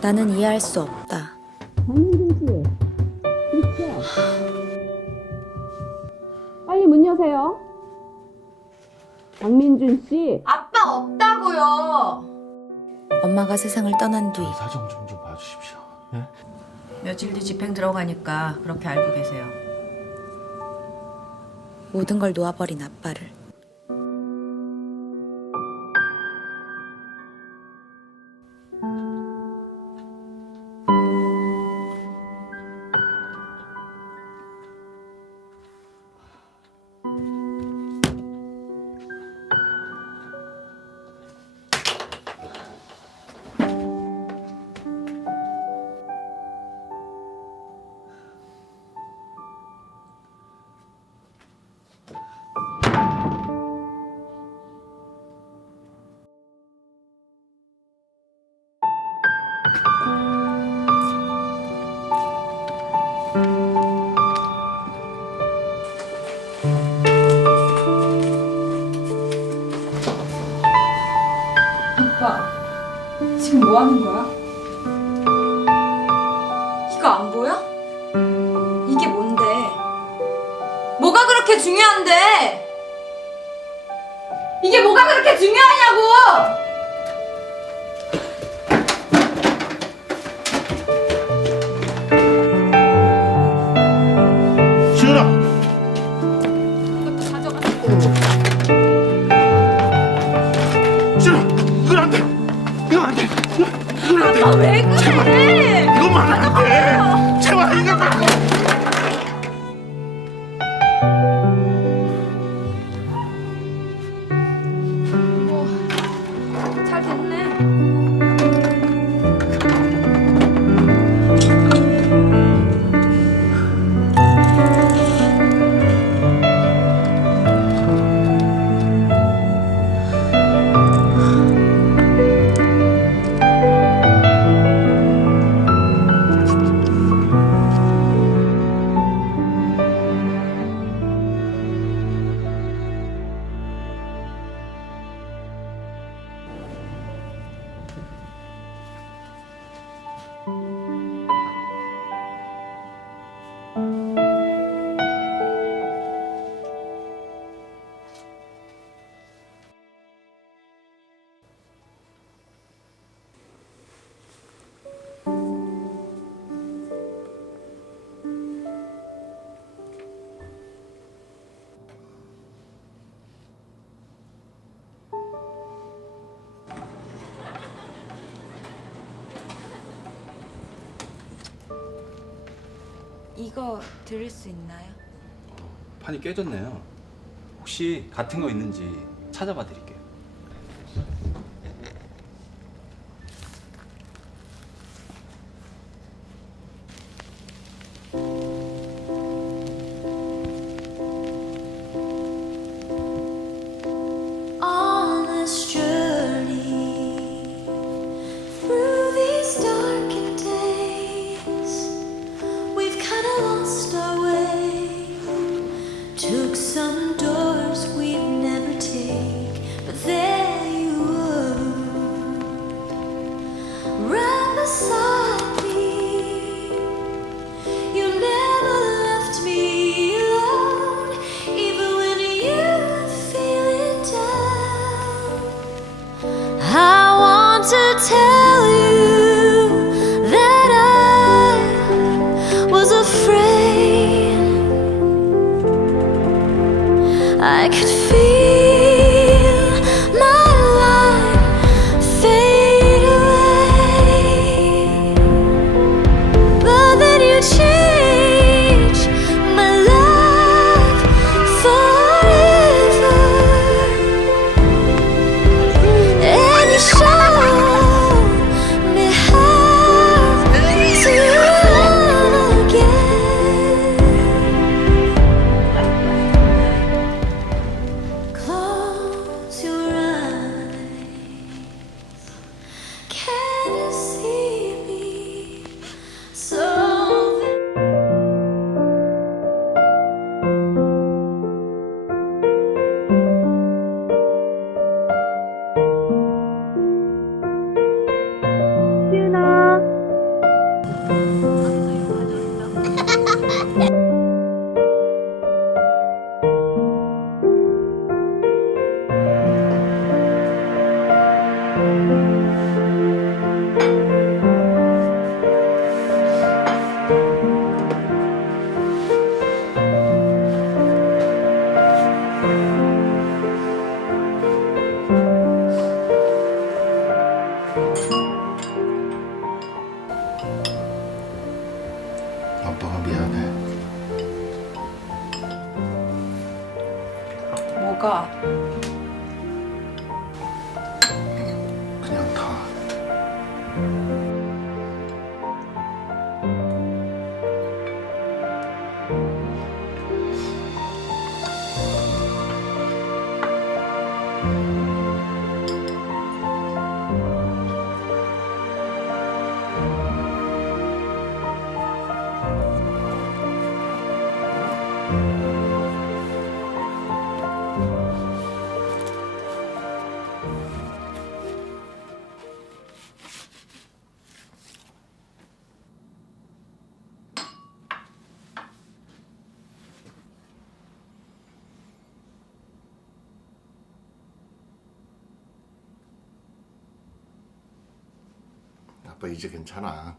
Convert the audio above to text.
나는 이해할 수 없다. 그렇죠. 빨리 문 여세요. 박민준 씨. 아빠 없다고요. 엄마가 세상을 떠난 뒤 사정 좀 좀 봐주십시오. 예? 며칠 뒤 집행 들어가니까 그렇게 알고 계세요. 모든 걸 놓아버린 아빠를 지금 뭐 하는 거야? 이거 안 보여? 이게 뭔데? 뭐가 그렇게 중요한데? 이게 뭐가 그렇게 중요하냐고! 이거 들을 수 있나요? 판이 깨졌네요. 혹시 같은 거 있는지 찾아봐 드릴게요. afraid. I could 뭐 아빠 이제 괜찮아.